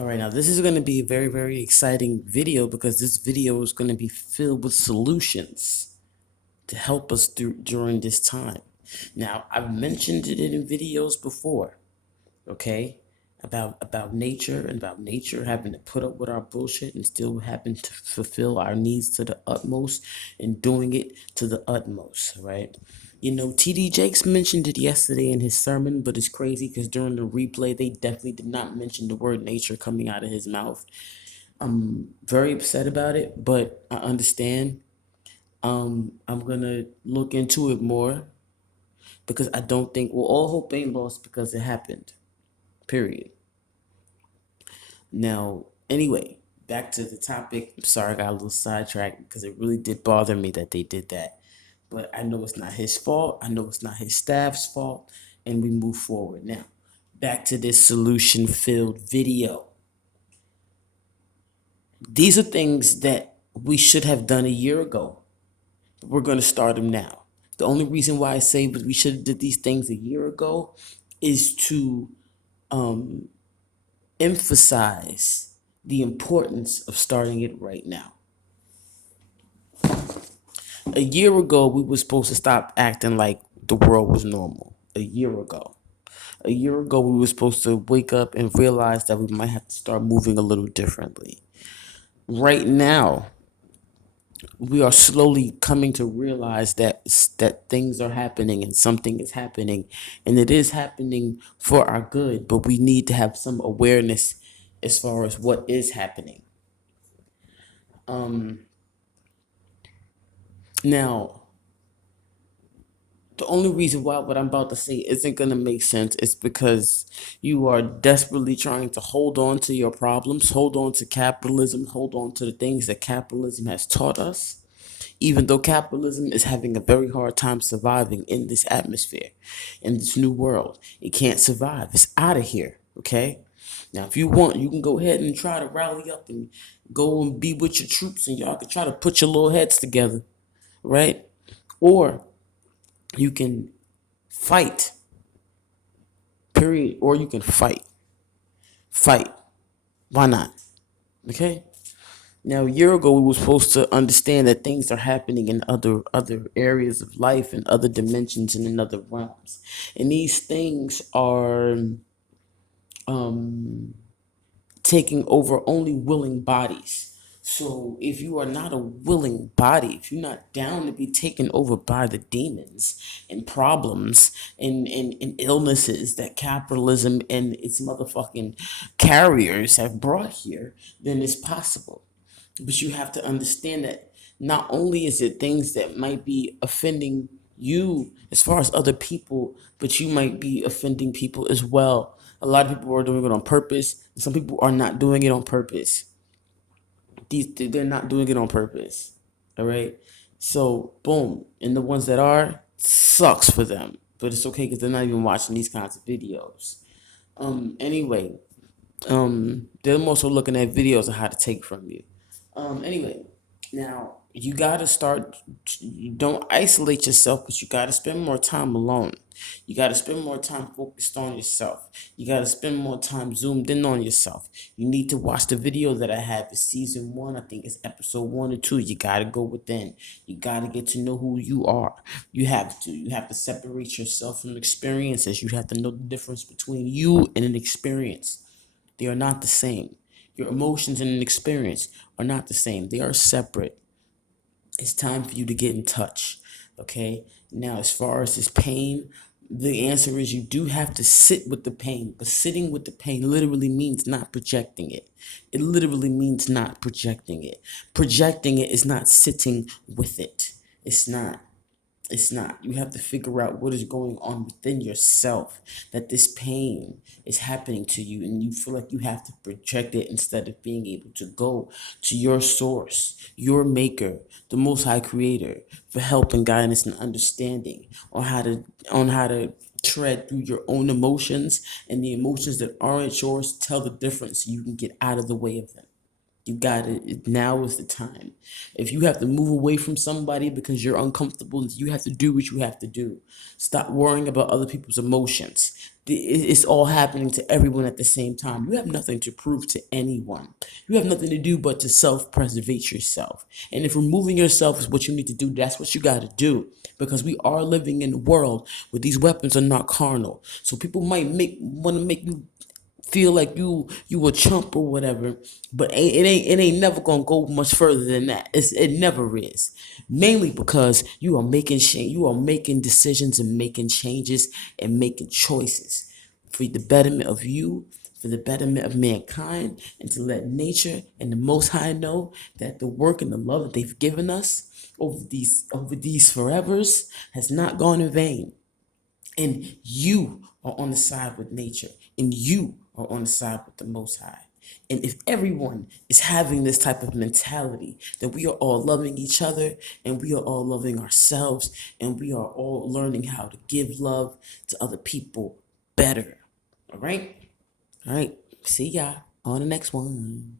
All right, now this is going to be a very, very exciting video because this video is going to be filled with solutions to help us through during this time. Now, I've mentioned it in videos before, okay? About nature and about nature having to put up with our bullshit and still having to fulfill our needs to the utmost and doing it to the utmost, right? You know, TD Jakes mentioned it yesterday in his sermon, but it's crazy because during the replay, they definitely did not mention the word nature coming out of his mouth. I'm very upset about it, but I understand. I'm gonna look into it more because I don't think, well, all hope ain't lost because it happened, period. Now, anyway, back to the topic. I'm sorry I got a little sidetracked because it really did bother me that they did that. But I know it's not his fault. I know it's not his staff's fault. And we move forward. Now, back to this solution filled video. These are things that we should have done a year ago. But we're going to start them now. The only reason why I say we should have did these things a year ago is to emphasize the importance of starting it right now. A year ago, we were supposed to stop acting like the world was normal. A year ago. A year ago, we were supposed to wake up and realize that we might have to start moving a little differently. Right now, we are slowly coming to realize that things are happening and something is happening, and it is happening for our good, but we need to have some awareness as far as what is happening. Now, the only reason why what I'm about to say isn't going to make sense is because you are desperately trying to hold on to your problems, hold on to capitalism, hold on to the things that capitalism has taught us, even though capitalism is having a very hard time surviving in this atmosphere, in this new world. It can't survive. It's out of here, okay? Now, if you want, you can go ahead and try to rally up and go and be with your troops, and y'all can try to put your little heads together, right? Or you can fight, period, or you can fight. Fight. Why not? Okay? Now, a year ago, we were supposed to understand that things are happening in other areas of life and other dimensions and in other realms, and these things are taking over only willing bodies. So, if you are not a willing body, if you're not down to be taken over by the demons and problems and illnesses that capitalism and its motherfucking carriers have brought here, then it's possible. But you have to understand that not only is it things that might be offending you as far as other people, but you might be offending people as well. A lot of people are doing it on purpose, and some people are not doing it on purpose. They're not doing it on purpose. All right. So boom, and the ones that are, sucks for them, but it's okay because they're not even watching these kinds of videos. Anyway, they're also looking at videos of how to take from you. Anyway, now you gotta start. You don't isolate yourself, but you gotta spend more time alone. You gotta spend more time focused on yourself. You gotta spend more time zoomed in on yourself. You need to watch the video that I have. It's season one. I think it's episode 1 or 2. You gotta go within. You gotta get to know who you are. You have to. You have to separate yourself from experiences. You have to know the difference between you and an experience. They are not the same. Your emotions and an experience are not the same. They are separate. It's time for you to get in touch. Okay? Now, as far as this pain, the answer is you do have to sit with the pain, but sitting with the pain literally means not projecting it. It literally means not projecting it. Projecting it is not sitting with it. It's not. It's not. You have to figure out what is going on within yourself, that this pain is happening to you, and you feel like you have to project it instead of being able to go to your source, your maker, the most high creator, for help and guidance and understanding on how to tread through your own emotions, and the emotions that aren't yours, tell the difference so you can get out of the way of them. You got it. Now is the time. If you have to move away from somebody because you're uncomfortable, you have to do what you have to do. Stop worrying about other people's emotions. It's all happening to everyone at the same time. You have nothing to prove to anyone. You have nothing to do but to self-preservate yourself. And if removing yourself is what you need to do, that's what you got to do. Because we are living in a world where these weapons are not carnal. So people might want to make you feel like you a chump or whatever, but it ain't never gonna go much further than that. It never is. Mainly because you are making decisions and making changes and making choices for the betterment of you, for the betterment of mankind, and to let nature and the Most High know that the work and the love that they've given us over these forevers has not gone in vain. And you are on the side with nature, and you are on the side with the Most High. And if everyone is having this type of mentality, that we are all loving each other and we are all loving ourselves and we are all learning how to give love to other people better. All right? All right. See ya on the next one.